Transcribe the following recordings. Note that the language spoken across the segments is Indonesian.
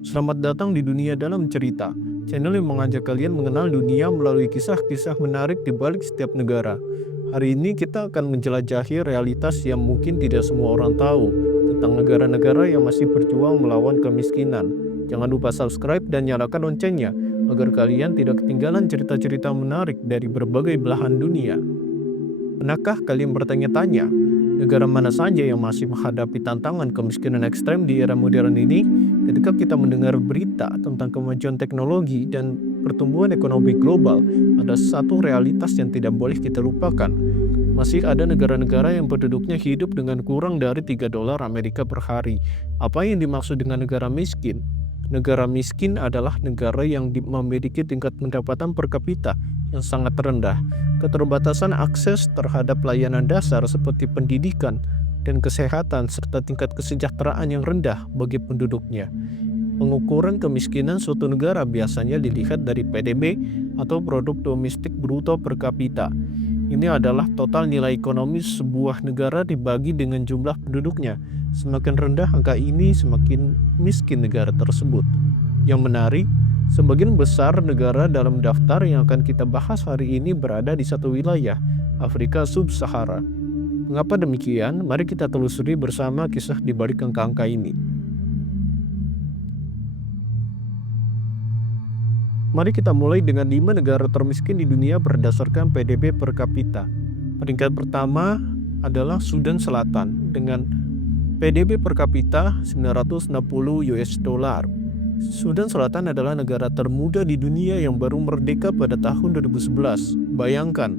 Selamat datang di Dunia Dalam Cerita, channel yang mengajak kalian mengenal dunia melalui kisah-kisah menarik di balik setiap negara. Hari ini kita akan menjelajahi realitas yang mungkin tidak semua orang tahu tentang negara-negara yang masih berjuang melawan kemiskinan. Jangan lupa subscribe dan nyalakan loncengnya agar kalian tidak ketinggalan cerita-cerita menarik dari berbagai belahan dunia. Pernahkah kalian bertanya-tanya, negara mana saja yang masih menghadapi tantangan kemiskinan ekstrem di era modern ini? Ketika kita mendengar berita tentang kemajuan teknologi dan pertumbuhan ekonomi global, ada satu realitas yang tidak boleh kita lupakan. Masih ada negara-negara yang penduduknya hidup dengan kurang dari $3 Amerika per hari. Apa yang dimaksud dengan negara miskin? Negara miskin adalah negara yang memiliki tingkat pendapatan per kapita yang sangat rendah, keterbatasan akses terhadap layanan dasar seperti pendidikan dan kesehatan, serta tingkat kesejahteraan yang rendah bagi penduduknya. Pengukuran kemiskinan suatu negara biasanya dilihat dari PDB atau produk domestik bruto per kapita. Ini adalah total nilai ekonomi sebuah negara dibagi dengan jumlah penduduknya. Semakin rendah angka ini, semakin miskin negara tersebut. Yang menarik, sebagian besar negara dalam daftar yang akan kita bahas hari ini berada di satu wilayah, Afrika Sub-Sahara. Mengapa demikian? Mari kita telusuri bersama kisah di balik angka-angka ini. Mari kita mulai dengan 5 negara termiskin di dunia berdasarkan PDB per kapita. Peringkat pertama adalah Sudan Selatan dengan PDB per kapita 960 US dollar. Sudan Selatan adalah negara termuda di dunia yang baru merdeka pada tahun 2011. Bayangkan,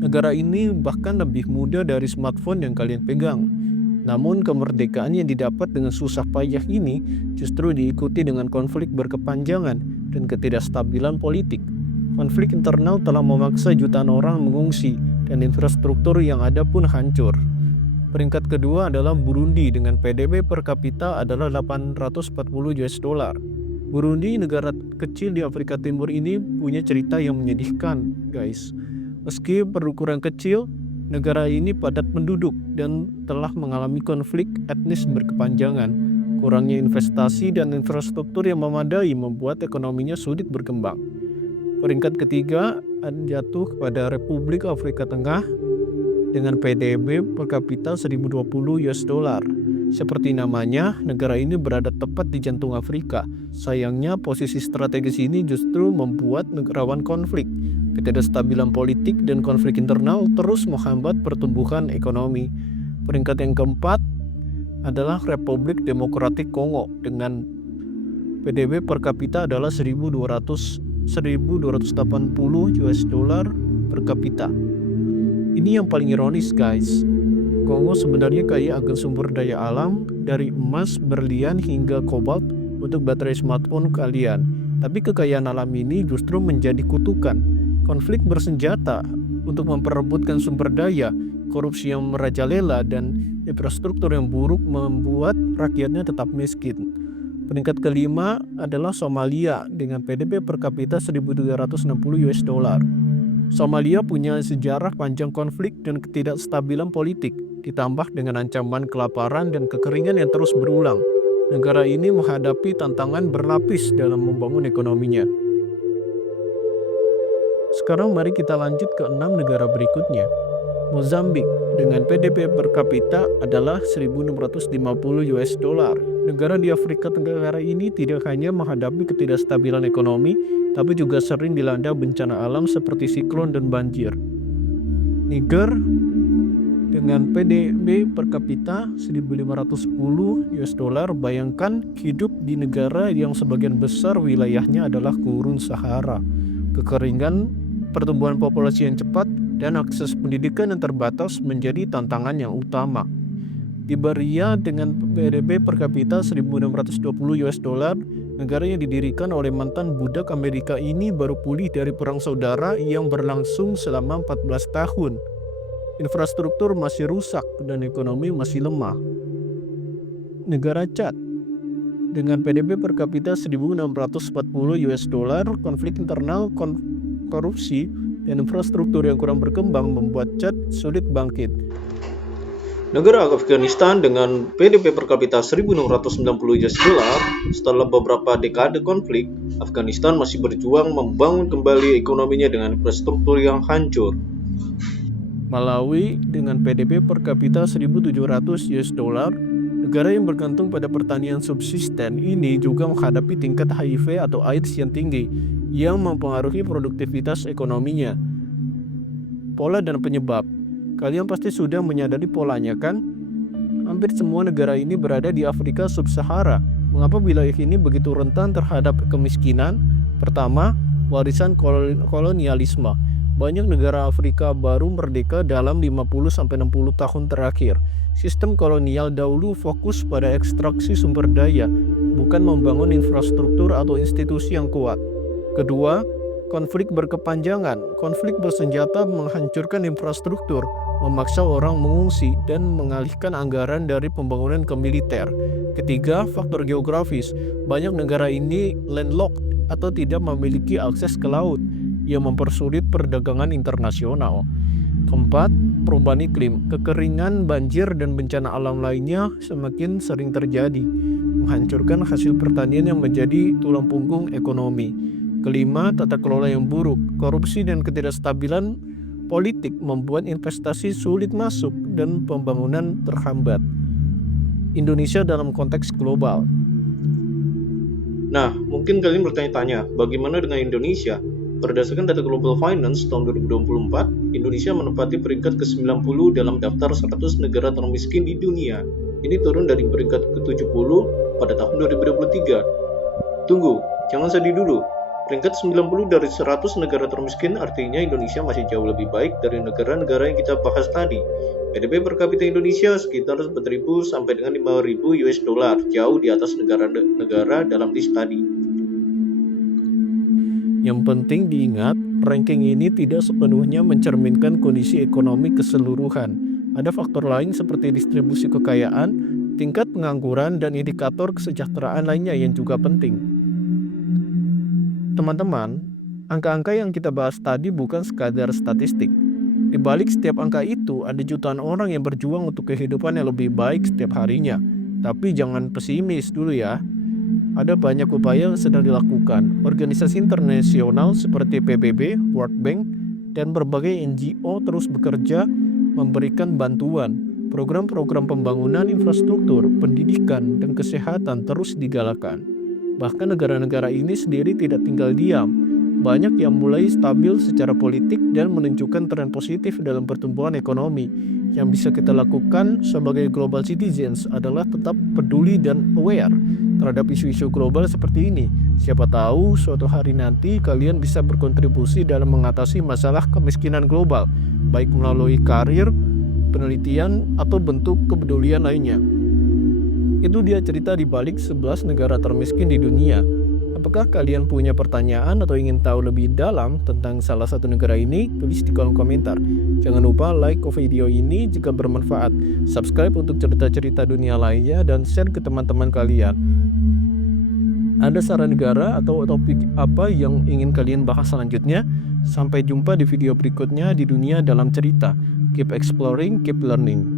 negara ini bahkan lebih muda dari smartphone yang kalian pegang. Namun kemerdekaan yang didapat dengan susah payah ini justru diikuti dengan konflik berkepanjangan dan ketidakstabilan politik. Konflik internal telah memaksa jutaan orang mengungsi dan infrastruktur yang ada pun hancur. Peringkat kedua adalah Burundi dengan PDB per kapita adalah 840 US dollar. Burundi, negara kecil di Afrika Timur ini punya cerita yang menyedihkan, guys. Meski berukuran kecil, negara ini padat penduduk dan telah mengalami konflik etnis berkepanjangan. Kurangnya investasi dan infrastruktur yang memadai membuat ekonominya sulit berkembang. Peringkat ketiga jatuh kepada Republik Afrika Tengah dengan PDB per kapita 1020 US dollar. Seperti namanya, negara ini berada tepat di jantung Afrika. Sayangnya, posisi strategis ini justru membuat rawan konflik. Ketidakstabilan politik dan konflik internal terus menghambat pertumbuhan ekonomi. Peringkat yang keempat adalah Republik Demokratik Kongo dengan PDB per kapita adalah 1280 US dollar per kapita. Ini yang paling ironis, guys. Kongo sebenarnya kaya akan sumber daya alam dari emas, berlian hingga kobalt untuk baterai smartphone kalian. Tapi kekayaan alam ini justru menjadi kutukan. Konflik bersenjata untuk memperebutkan sumber daya, korupsi yang merajalela, dan infrastruktur yang buruk membuat rakyatnya tetap miskin. Peringkat kelima adalah Somalia dengan PDB per kapita 1.360 US dollar. Somalia punya sejarah panjang konflik dan ketidakstabilan politik, ditambah dengan ancaman kelaparan dan kekeringan yang terus berulang. Negara ini menghadapi tantangan berlapis dalam membangun ekonominya. Sekarang mari kita lanjut ke 6 negara berikutnya. Mozambik dengan PDB per kapita adalah 1.650 US dollar. Negara di Afrika Tenggara ini tidak hanya menghadapi ketidakstabilan ekonomi, tapi juga sering dilanda bencana alam seperti siklon dan banjir. Niger dengan PDB per kapita 1.510 US dollar. Bayangkan hidup di negara yang sebagian besar wilayahnya adalah gurun Sahara. Kekeringan, pertumbuhan populasi yang cepat, dan akses pendidikan yang terbatas menjadi tantangan yang utama. Liberia dengan PDB per kapita 1.620 US dollar, negara yang didirikan oleh mantan budak Amerika ini baru pulih dari perang saudara yang berlangsung selama 14 tahun. Infrastruktur masih rusak dan ekonomi masih lemah. Negara Chad dengan PDB per kapita 1.640 US dollar, konflik internal, korupsi, dan infrastruktur yang kurang berkembang membuat Chad sulit bangkit. Negara Afghanistan dengan PDB per kapita 1.690 US dollar, setelah beberapa dekade konflik, Afghanistan masih berjuang membangun kembali ekonominya dengan infrastruktur yang hancur. Malawi dengan PDB per kapita 1.700 US dollar, negara yang bergantung pada pertanian subsisten ini juga menghadapi tingkat HIV atau AIDS yang tinggi, yang mempengaruhi produktivitas ekonominya. Pola dan penyebab. Kalian pasti sudah menyadari polanya kan? Hampir semua negara ini berada di Afrika Sub-Sahara. Mengapa wilayah ini begitu rentan terhadap kemiskinan? Pertama, warisan kolonialisme. Banyak negara Afrika baru merdeka dalam 50-60 tahun terakhir. Sistem kolonial dahulu fokus pada ekstraksi sumber daya, bukan membangun infrastruktur atau institusi yang kuat. Kedua, konflik berkepanjangan. Konflik bersenjata menghancurkan infrastruktur, memaksa orang mengungsi, dan mengalihkan anggaran dari pembangunan ke militer. Ketiga, faktor geografis. Banyak negara ini landlocked atau tidak memiliki akses ke laut, yang mempersulit perdagangan internasional. Keempat, perubahan iklim. Kekeringan, banjir, dan bencana alam lainnya semakin sering terjadi, menghancurkan hasil pertanian yang menjadi tulang punggung ekonomi. Kelima, tata kelola yang buruk. Korupsi dan ketidakstabilan politik membuat investasi sulit masuk dan pembangunan terhambat. Indonesia dalam konteks global. Nah, mungkin kalian bertanya-tanya, bagaimana dengan Indonesia? Berdasarkan data Global Finance tahun 2024, Indonesia menempati peringkat ke-90 dalam daftar 100 negara termiskin di dunia. Ini turun dari peringkat ke-70 pada tahun 2023. Tunggu, jangan sedih dulu. Peringkat 90 dari 100 negara termiskin artinya Indonesia masih jauh lebih baik dari negara-negara yang kita bahas tadi. PDB per kapita Indonesia sekitar 4.000 sampai dengan 5.000 US dollar, jauh di atas negara-negara dalam list tadi. Yang penting diingat, ranking ini tidak sepenuhnya mencerminkan kondisi ekonomi keseluruhan. Ada faktor lain seperti distribusi kekayaan, tingkat pengangguran, dan indikator kesejahteraan lainnya yang juga penting. Teman-teman, angka-angka yang kita bahas tadi bukan sekadar statistik. Di balik setiap angka itu, ada jutaan orang yang berjuang untuk kehidupan yang lebih baik setiap harinya. Tapi jangan pesimis dulu ya. Ada banyak upaya yang sedang dilakukan. Organisasi internasional seperti PBB, World Bank, dan berbagai NGO terus bekerja memberikan bantuan. Program-program pembangunan infrastruktur, pendidikan, dan kesehatan terus digalakan. Bahkan negara-negara ini sendiri tidak tinggal diam. Banyak yang mulai stabil secara politik dan menunjukkan tren positif dalam pertumbuhan ekonomi. Yang bisa kita lakukan sebagai global citizens adalah tetap peduli dan aware terhadap isu-isu global seperti ini. Siapa tahu suatu hari nanti kalian bisa berkontribusi dalam mengatasi masalah kemiskinan global, baik melalui karir, penelitian, atau bentuk kepedulian lainnya. Itu dia cerita di balik 11 negara termiskin di dunia. Apakah kalian punya pertanyaan atau ingin tahu lebih dalam tentang salah satu negara ini? Tulis di kolom komentar. Jangan lupa like video ini jika bermanfaat, subscribe untuk cerita-cerita dunia lainnya, dan share ke teman-teman kalian. Ada saran negara atau topik apa yang ingin kalian bahas selanjutnya? Sampai jumpa di video berikutnya di Dunia Dalam Cerita. Keep exploring, keep learning.